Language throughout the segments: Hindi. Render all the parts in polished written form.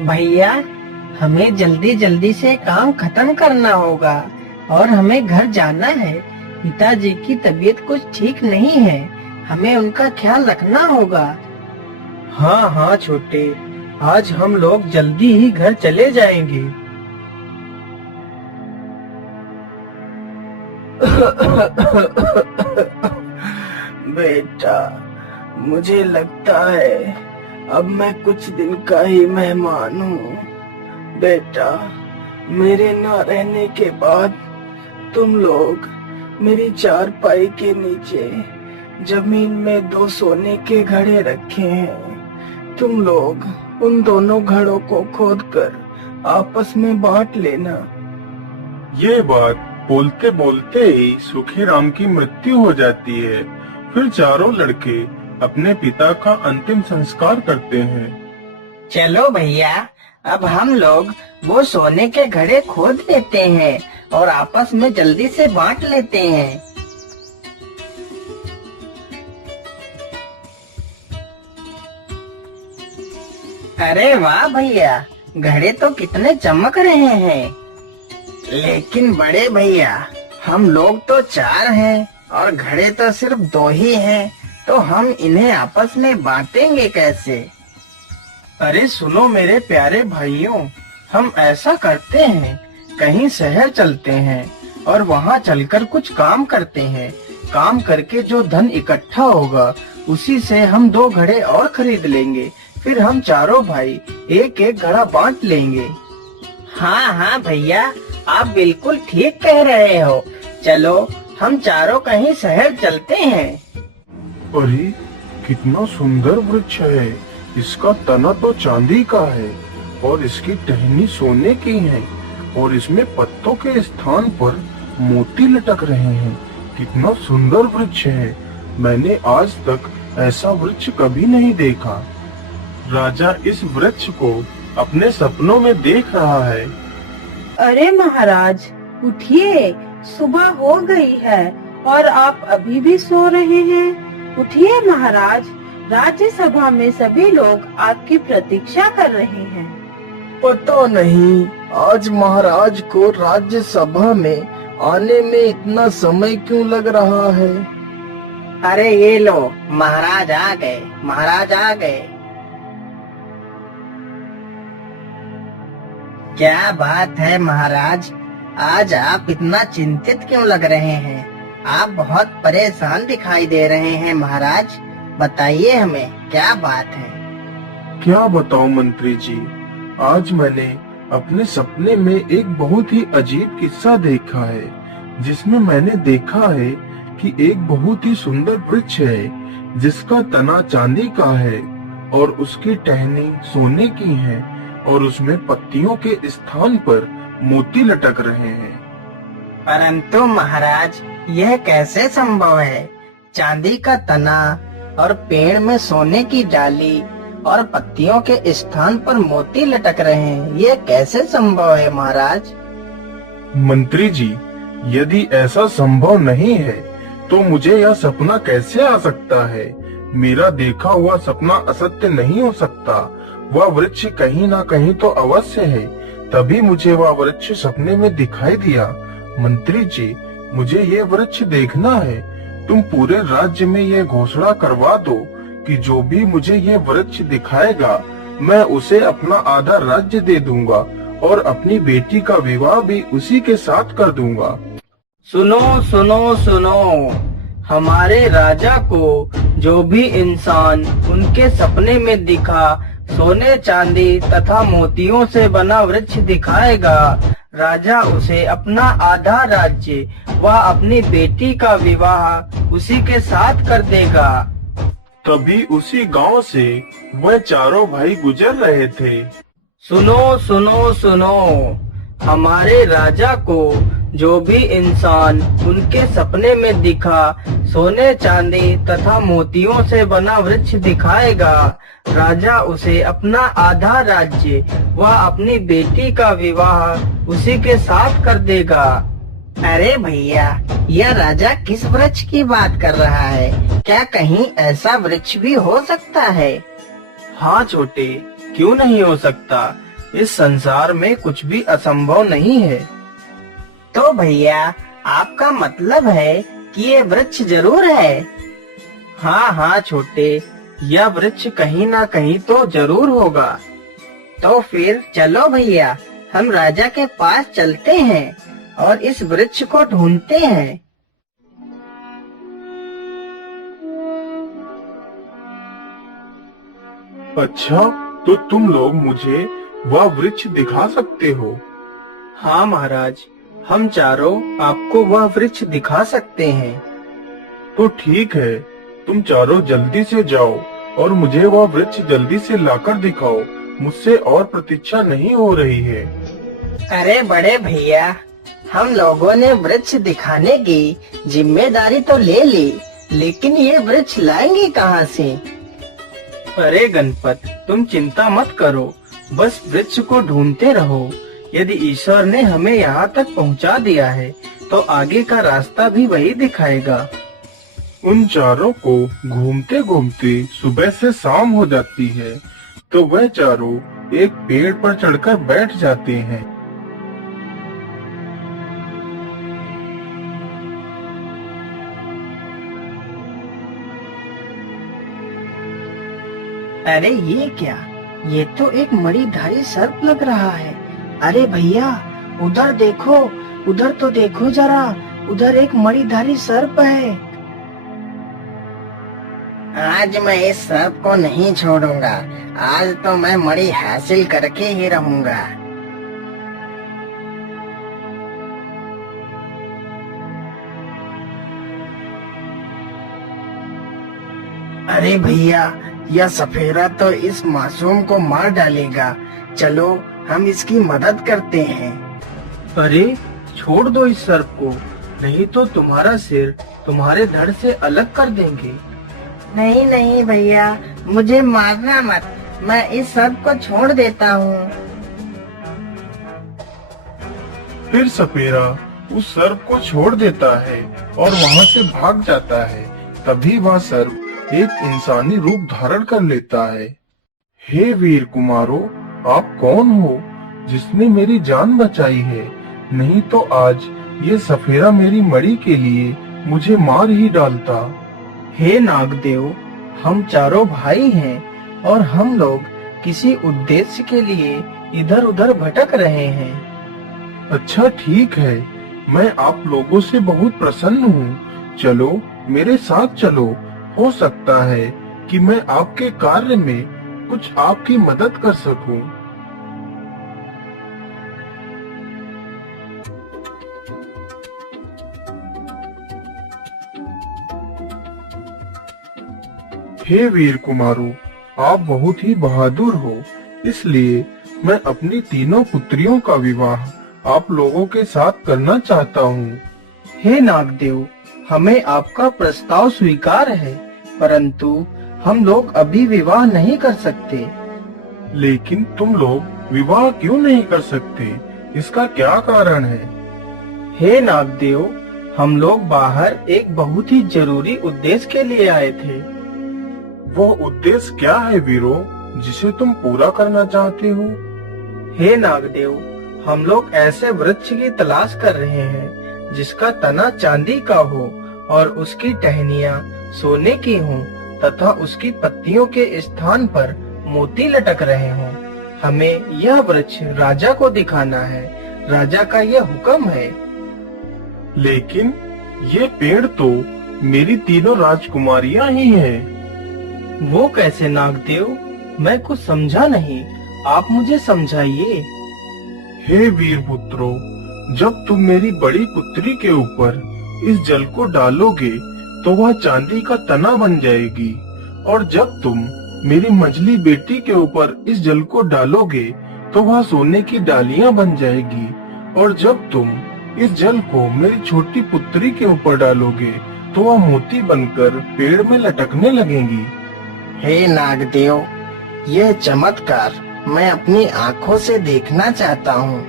भैया, हमें जल्दी जल्दी से काम खत्म करना होगा और हमें घर जाना है। पिताजी की तबीयत कुछ ठीक नहीं है, हमें उनका ख्याल रखना होगा। हाँ हाँ छोटे, आज हम लोग जल्दी ही घर चले जाएंगे। बेटा, मुझे लगता है अब मैं कुछ दिन का ही मेहमान हूँ। बेटा, मेरे न रहने के बाद तुम लोग मेरी चारपाई के नीचे जमीन में 2 सोने के घड़े रखे हैं। तुम लोग उन दोनों घड़ों को खोदकर आपस में बांट लेना। ये बात बोलते बोलते ही सुखीराम की मृत्यु हो जाती है। फिर चारों लड़के अपने पिता का अंतिम संस्कार करते हैं। चलो भैया, अब हम लोग वो सोने के घड़े खोद लेते हैं और आपस में जल्दी से बांट लेते हैं। अरे वाह भैया, घड़े तो कितने चमक रहे हैं। लेकिन बड़े भैया, हम लोग तो 4 हैं और घड़े तो सिर्फ 2 ही हैं, तो हम इन्हें आपस में बांटेंगे कैसे? अरे सुनो मेरे प्यारे भाइयों, हम ऐसा करते हैं, कहीं शहर चलते हैं और वहाँ चलकर कुछ काम करते हैं। काम करके जो धन इकट्ठा होगा उसी से हम 2 घड़े और खरीद लेंगे। फिर हम चारों भाई एक एक घड़ा बांट लेंगे। हाँ हाँ भैया, आप बिल्कुल ठीक कह रहे हो। चलो हम चारों कहीं शहर चलते हैं। अरे कितना सुंदर वृक्ष है। इसका तना तो चांदी का है और इसकी टहनी सोने की है और इसमें पत्तों के स्थान पर मोती लटक रहे हैं। कितना सुंदर वृक्ष है। मैंने आज तक ऐसा वृक्ष कभी नहीं देखा। राजा इस वृक्ष को अपने सपनों में देख रहा है। अरे महाराज, उठिए, सुबह हो गई है और आप अभी भी सो रहे हैं। उठिए महाराज, राज्यसभा में सभी लोग आपकी प्रतीक्षा कर रहे हैं। पता नहीं आज महाराज को राज्यसभा में आने में इतना समय क्यों लग रहा है। अरे ये लो, महाराज आ गए, महाराज आ गए। क्या बात है महाराज, आज आप इतना चिंतित क्यों लग रहे हैं? आप बहुत परेशान दिखाई दे रहे हैं महाराज। बताइए हमें क्या बात है। क्या बताऊं मंत्री जी, आज मैंने अपने सपने में एक बहुत ही अजीब किस्सा देखा है, जिसमें मैंने देखा है कि एक बहुत ही सुंदर वृक्ष है जिसका तना चांदी का है और उसकी टहनी सोने की है और उसमें पत्तियों के स्थान पर मोती लटक रहे हैं। परंतु महाराज, यह कैसे संभव है? चांदी का तना और पेड़ में सोने की डाली और पत्तियों के स्थान पर मोती लटक रहे हैं, ये कैसे संभव है महाराज? मंत्री जी, यदि ऐसा संभव नहीं है तो मुझे यह सपना कैसे आ सकता है? मेरा देखा हुआ सपना असत्य नहीं हो सकता। वह वृक्ष कहीं ना कहीं तो अवश्य है, तभी मुझे वह वृक्ष सपने में दिखाई दिया। मंत्री जी, मुझे ये वृक्ष देखना है। तुम पूरे राज्य में ये घोषणा करवा दो कि जो भी मुझे ये वृक्ष दिखाएगा मैं उसे अपना आधा राज्य दे दूंगा और अपनी बेटी का विवाह भी उसी के साथ कर दूंगा। सुनो सुनो सुनो, हमारे राजा को जो भी इंसान उनके सपने में दिखा सोने चांदी तथा मोतियों से बना वृक्ष दिखाएगा, राजा उसे अपना आधा राज्य व अपनी बेटी का विवाह उसी के साथ कर देगा। तभी उसी गांव से वह चारों भाई गुजर रहे थे। सुनो सुनो सुनो, हमारे राजा को जो भी इंसान उनके सपने में दिखा सोने चांदी तथा मोतियों से बना वृक्ष दिखाएगा, राजा उसे अपना आधा राज्य व अपनी बेटी का विवाह उसी के साथ कर देगा। अरे भैया, यह राजा किस वृक्ष की बात कर रहा है? क्या कहीं ऐसा वृक्ष भी हो सकता है? हाँ छोटे, क्यों नहीं हो सकता। इस संसार में कुछ भी असंभव नहीं है। तो भैया आपका मतलब है कि ये वृक्ष जरूर है? हाँ हाँ छोटे, यह वृक्ष कहीं ना कहीं तो जरूर होगा। तो फिर चलो भैया, हम राजा के पास चलते हैं और इस वृक्ष को ढूंढते हैं। अच्छा, तो तुम लोग मुझे वह वृक्ष दिखा सकते हो? हाँ महाराज, हम चारों आपको वह वृक्ष दिखा सकते हैं। तो ठीक है, तुम चारों जल्दी से जाओ और मुझे वह वृक्ष जल्दी से लाकर दिखाओ। मुझसे और प्रतीक्षा नहीं हो रही है। अरे बड़े भैया, हम लोगों ने वृक्ष दिखाने की जिम्मेदारी तो ले ली, लेकिन ये वृक्ष लाएंगे कहाँ से? अरे गणपत, तुम चिंता मत करो, बस वृक्ष को ढूंढते रहो। यदि ईश्वर ने हमें यहाँ तक पहुँचा दिया है, तो आगे का रास्ता भी वही दिखाएगा। उन चारों को घूमते घूमते सुबह से शाम हो जाती है, तो वह चारों एक पेड़ पर चढ़कर बैठ जाते हैं। अरे ये क्या? ये तो एक मणिधारी सर्प लग रहा है। अरे भैया, उधर देखो, उधर तो देखो जरा, उधर एक मणिधारी सर्प है। आज मैं इस सर्प को नहीं छोड़ूंगा। आज तो मैं मणि हासिल करके ही रहूंगा। अरे भैया, यह सफेरा तो इस मासूम को मार डालेगा। चलो हम इसकी मदद करते हैं। अरे छोड़ दो इस सर्प को, नहीं तो तुम्हारा सिर तुम्हारे धड़ से अलग कर देंगे। नहीं नहीं भैया, मुझे मारना मत, मैं इस सर्प को छोड़ देता हूँ। फिर सपेरा उस सर्प को छोड़ देता है और वहाँ से भाग जाता है। तभी वह सर्प एक इंसानी रूप धारण कर लेता है। हे वीर कुमारों, आप कौन हो जिसने मेरी जान बचाई है? नहीं तो आज ये सफेरा मेरी मणि के लिए मुझे मार ही डालता। हे नागदेव, हम चारों भाई हैं और हम लोग किसी उद्देश्य के लिए इधर उधर भटक रहे हैं। अच्छा ठीक है, मैं आप लोगों से बहुत प्रसन्न हूँ। चलो मेरे साथ चलो, हो सकता है कि मैं आपके कार्य में कुछ आपकी मदद कर सकूं। हे वीर कुमारों, आप बहुत ही बहादुर हो, इसलिए मैं अपनी तीनों पुत्रियों का विवाह आप लोगों के साथ करना चाहता हूँ। हे नागदेव, हमें आपका प्रस्ताव स्वीकार है, परंतु हम लोग अभी विवाह नहीं कर सकते। लेकिन तुम लोग विवाह क्यों नहीं कर सकते? इसका क्या कारण है? हे नागदेव, हम लोग बाहर एक बहुत ही जरूरी उद्देश्य के लिए आए थे। वो उद्देश्य क्या है वीरो, जिसे तुम पूरा करना चाहते हो? हे नागदेव, हम लोग ऐसे वृक्ष की तलाश कर रहे हैं जिसका तना चांदी का हो और उसकी टहनियाँ सोने की हों तथा उसकी पत्तियों के स्थान पर मोती लटक रहे हों। हमें यह वृक्ष राजा को दिखाना है, राजा का यह हुक्म है। लेकिन ये पेड़ तो मेरी तीनों राजकुमारियां ही हैं। वो कैसे नागदेव? मैं कुछ समझा नहीं, आप मुझे समझाइए। हे वीर पुत्रों, जब तुम मेरी बड़ी पुत्री के ऊपर इस जल को डालोगे तो वह चांदी का तना बन जाएगी, और जब तुम मेरी मझली बेटी के ऊपर इस जल को डालोगे तो वह सोने की डालियां बन जाएगी, और जब तुम इस जल को मेरी छोटी पुत्री के ऊपर डालोगे तो वह मोती बनकर पेड़ में लटकने लगेंगी। हे नागदेव, यह चमत्कार मैं अपनी आँखों से देखना चाहता हूँ।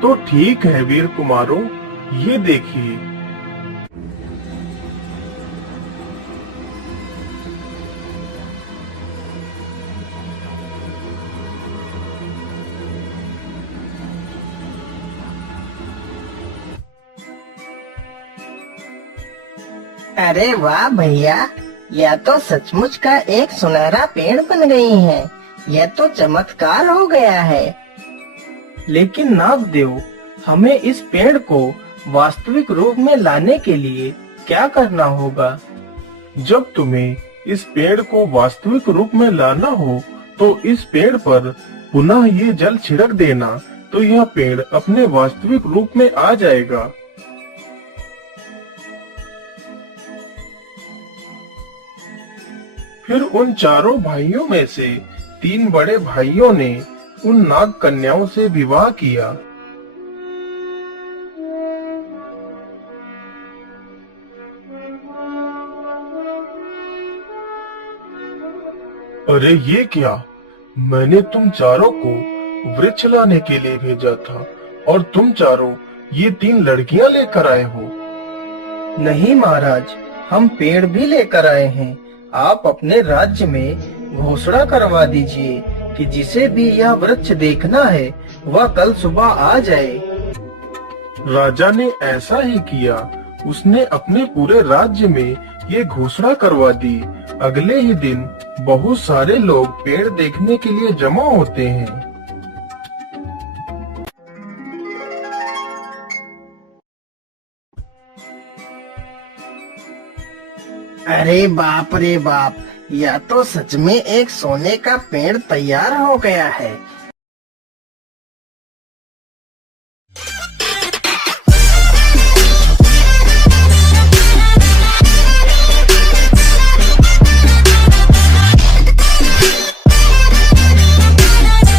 तो ठीक है वीर कुमारों, ये देखिए। अरे वाह भैया, यह तो सचमुच का एक सुनहरा पेड़ बन गई है। यह तो चमत्कार हो गया है। लेकिन नागदेव, हमें इस पेड़ को वास्तविक रूप में लाने के लिए क्या करना होगा? जब तुम्हें इस पेड़ को वास्तविक रूप में लाना हो तो इस पेड़ पर पुनः ये जल छिड़क देना, तो यह पेड़ अपने वास्तविक रूप में आ जाएगा। फिर उन चारों भाइयों में से 3 बड़े भाइयों ने उन नाग कन्याओं से विवाह किया। अरे ये क्या, मैंने तुम चारों को वृक्ष लाने के लिए भेजा था और तुम चारों ये 3 लड़कियां लेकर आए हो। नहीं महाराज, हम पेड़ भी लेकर आए हैं। आप अपने राज्य में घोषणा करवा दीजिए कि जिसे भी यह वृक्ष देखना है वह कल सुबह आ जाए। राजा ने ऐसा ही किया। उसने अपने पूरे राज्य में ये घोषणा करवा दी। अगले ही दिन बहुत सारे लोग पेड़ देखने के लिए जमा होते हैं। अरे बाप रे बाप, यह तो सच में एक सोने का पेड़ तैयार हो गया है।